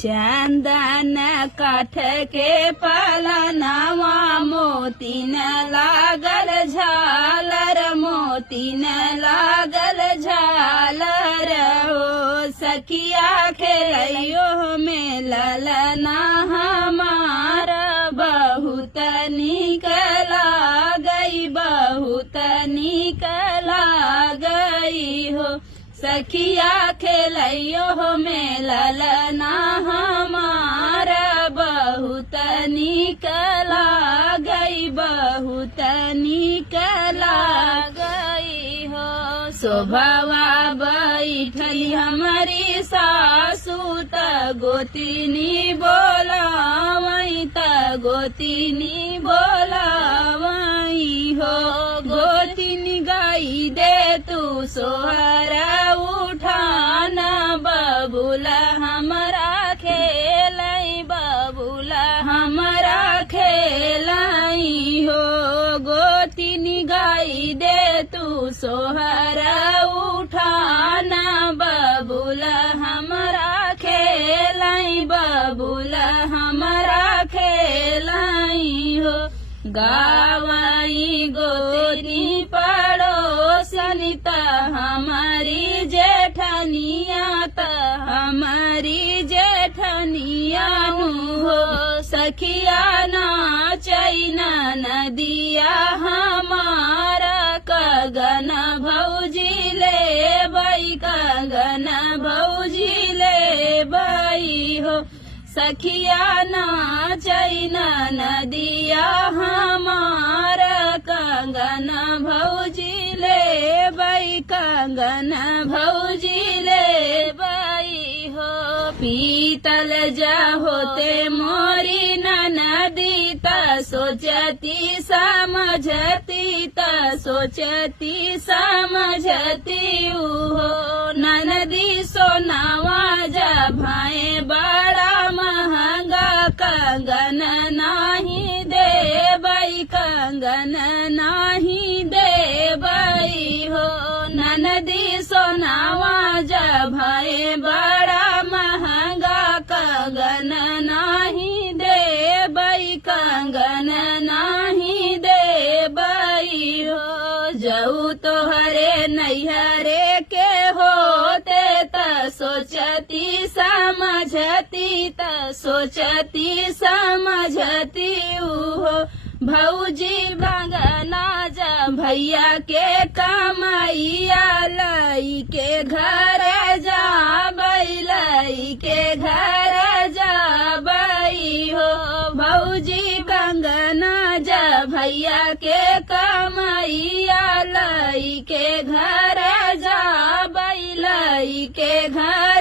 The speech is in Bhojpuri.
चंदन काठ के पलनवा मोतीन लागल झालर मोतीन लागल झालर हो सखिया खेलैयो में ललना हमार बहुत निक लागई बहुत निक लागई हो सखिया खेलैयो में ललना हमार बहुत निक लागई बहुत निक लागई हो शोभवा बैठली हमारी सासू त गोतिनी बोलावई त गोतिनी बोलावई हो गोतिनी गाई दे तू सोहरा उठाना बबुला हमारा खेलाई बबुला हमारा खेलाई हो गोतिनी गाई दे तू सोहरा उठाना बबुला हमारा खेलाई बबुला हमारा खेलाई हो गावाई गोतिनी पड़ोसनी त हमारी जेठनिया त हमारी जेठनिया हो सखिया नाचैना नदिया हमारा कगन भौजी ले बई कगन भौजी ले बई हो सखिया नाचैना नदिया हमारा कंगन भौजी ले बई कंगन भौजी ले बई हो पीतल जा होते मोरी नदी त सोचती समझती त सोचती समझती हो नदी सोनावा जा भाई बड़ा महंगा कंगन नाही दे बई कंगन नाही दे बई हो नदी सोनावा जा भाई बड़ा महंगा कंगन नाही दे बई कंगन नाही दे बई हो जाऊ तोहरे नैहरे के होते त सोचती समझती त सोचती समझती हो भौजी बंगना जा भैया के कमाइया लई के घर जा बई लई के घर जा बई हो भौजी बंगना जा भैया के कमाइया लई के घर जा बई लई के घर